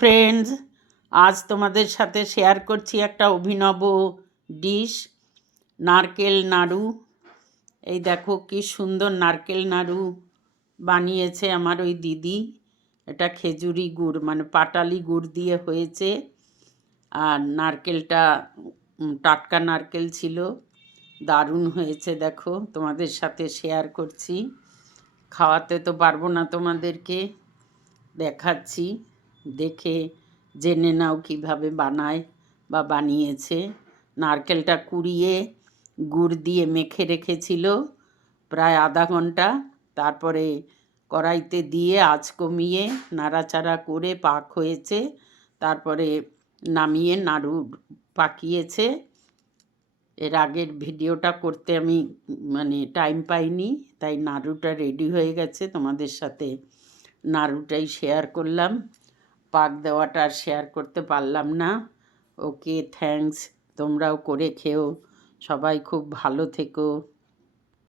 Friends, আজ তোমাদের সাথে শেয়ার করছি একটা অভিনব ডিশ, নারকেল নাড়ু। এই দেখো কি সুন্দর নারকেল নাড়ু বানিয়েছে আমার ওই দিদি। এটা খেজুরি গুড় মানে পাটালি গুড় দিয়ে হয়েছে, আর নারকেলটা টাটকা নারকেল ছিল, দারুণ হয়েছে। দেখো তোমাদের সাথে শেয়ার করছি, খাওয়াতে তো পারবো না তোমাদেরকে, দেখাচ্ছি, দেখে জেনে নাও কিভাবে বানায় বা বানিয়েছে। নারকেলটা কুড়িয়ে গুড় দিয়ে মেখে রেখেছিল প্রায় আধা ঘন্টা, তারপরে কড়াইতে দিয়ে আঁচ কমিয়ে নাড়াচাড়া করে পাক হয়েছে, তারপরে নামিয়ে নাড়ু পাকিয়েছে। এর আগের ভিডিওটা করতে আমি টাইম পাইনি, তাই নাড়ুটা রেডি হয়ে গেছে, তোমাদের সাথে নাড়ুটাই শেয়ার করলাম, পাক দেওয়াটা আর শেয়ার করতে পারলাম না। ওকে, থ্যাঙ্কস, তোমরাও করে খেও, সবাই খুব ভালো থেকো।